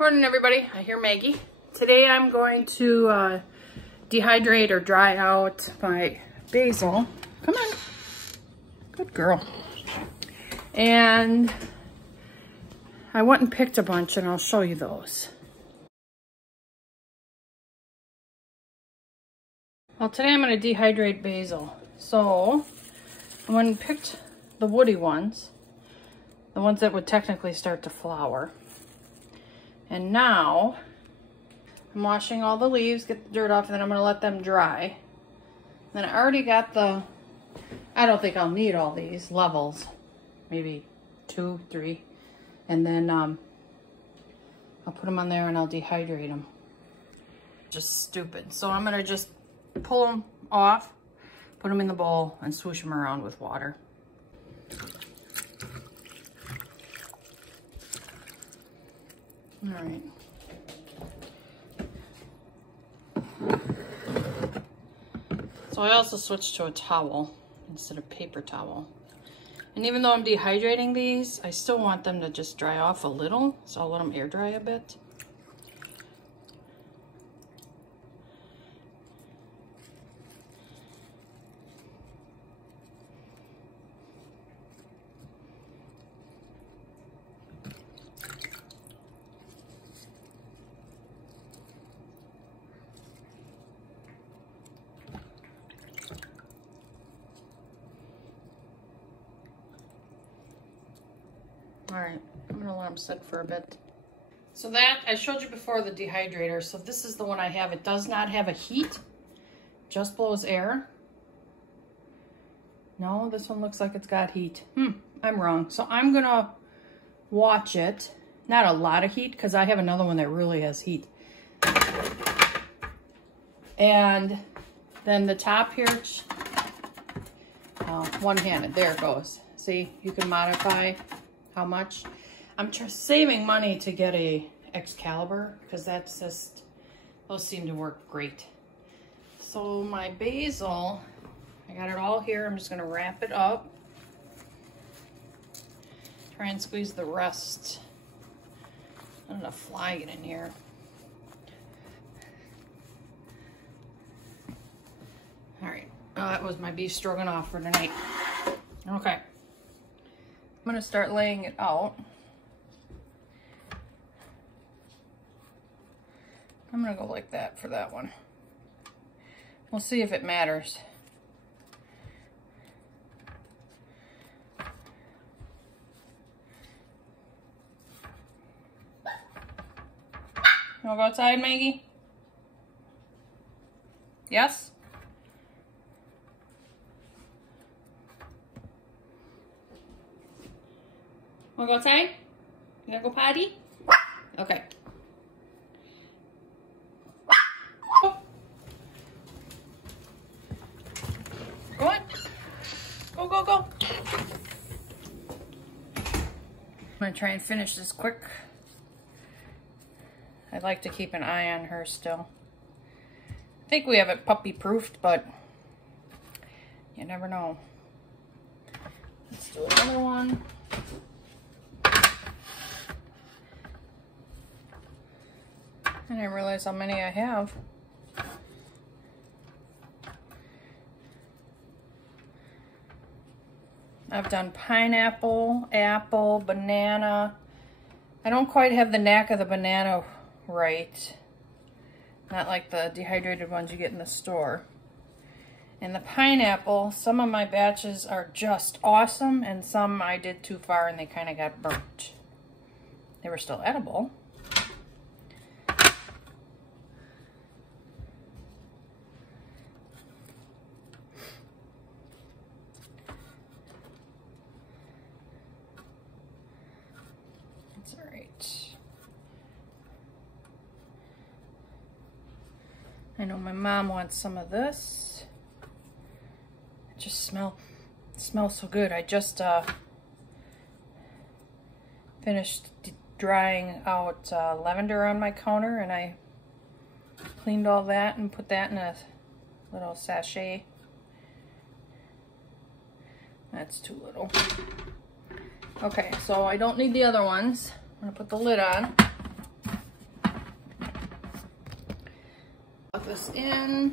Morning everybody, I hear Maggie. Today I'm going to dehydrate or dry out my basil. Come on, good girl. And I went and picked a bunch and I'll show you those. Well, today I'm going to dehydrate basil. So I went and picked the woody ones, the ones that would technically start to flower. And now I'm washing all the leaves, get the dirt off, and then I'm going to let them dry. Then I already got the, I don't think I'll need all these levels, maybe 2, 3. And then I'll put them on there and I'll dehydrate them. Just stupid. So I'm going to just pull them off, put them in the bowl, and swoosh them around with water. All right. So I also switched to a towel instead of paper towel. And even though I'm dehydrating these, I still want them to just dry off a little. So I'll let them air dry a bit. All right, I'm gonna let them sit for a bit. So that, I showed you before the dehydrator. So this is the one I have. It does not have a heat, just blows air. No, this one looks like it's got heat. I'm wrong. So I'm gonna watch it. Not a lot of heat, because I have another one that really has heat. And then the top here, one-handed, there it goes. See, you can modify how much. I'm saving money to get a Excalibur because that's just, those seem to work great. So my basil, I got it all here. I'm just gonna wrap it up. Try and squeeze the rest. I don't know, fly get in here. All right, that was my beef stroganoff for tonight. Okay. I'm gonna start laying it out. I'm gonna go like that for that one. We'll see if it matters. You wanna go outside, Maggie? Yes? Wanna go outside? You gotta go potty? Okay. Go on. Go, go, go. I'm gonna try and finish this quick. I'd like to keep an eye on her still. I think we have it puppy-proofed, but you never know. Let's do another one. I didn't realize how many I have. I've done pineapple, apple, banana. I don't quite have the knack of the banana right. Not like the dehydrated ones you get in the store. And the pineapple, some of my batches are just awesome, and some I did too far and they kind of got burnt. They were still edible. I know my mom wants some of this. It just smells so good. I just finished drying out lavender on my counter, and I cleaned all that and put that in a little sachet. That's too little. Okay, so I don't need the other ones. I'm gonna put the lid on. this in.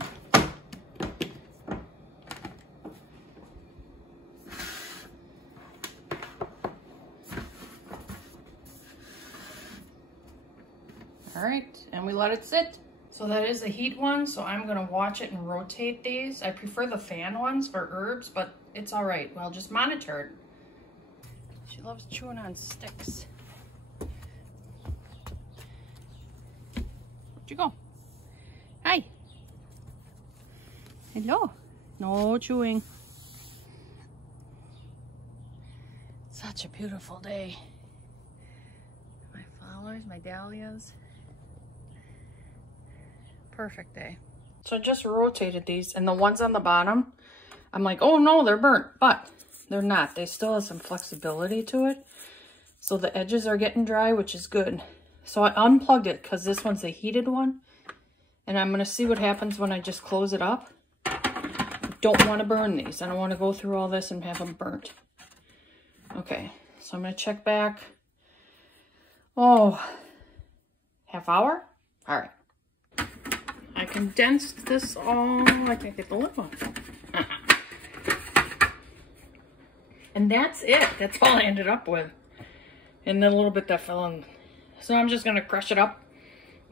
All right, and we let it sit. So that is the heat one, so I'm gonna watch it and rotate these. I prefer the fan ones for herbs, but it's all right. Well, just monitor it. She loves chewing on sticks. Where'd you go? Hi. Hello. No chewing. Such a beautiful day. My flowers, my dahlias. Perfect day. So I just rotated these, and the ones on the bottom, I'm like, oh no, they're burnt, but they're not. They still have some flexibility to it. So the edges are getting dry, which is good. So I unplugged it because this one's a heated one, and I'm gonna see what happens when I just close it up. I don't want to burn these. I don't want to go through all this and have them burnt. Okay, so I'm gonna check back. Oh, half hour? All right. I condensed this all. I can't get the lid off. And that's it. That's all I ended up with. And then a little bit that fell in. So I'm just gonna crush it up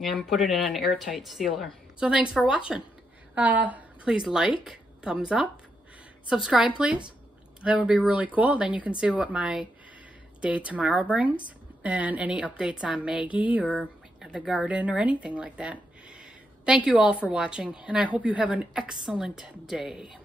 and put it in an airtight sealer. So thanks for watching. Please like, thumbs up, subscribe please. That would be really cool. Then you can see what my day tomorrow brings and any updates on Maggie or the garden or anything like that. Thank you all for watching, and I hope you have an excellent day.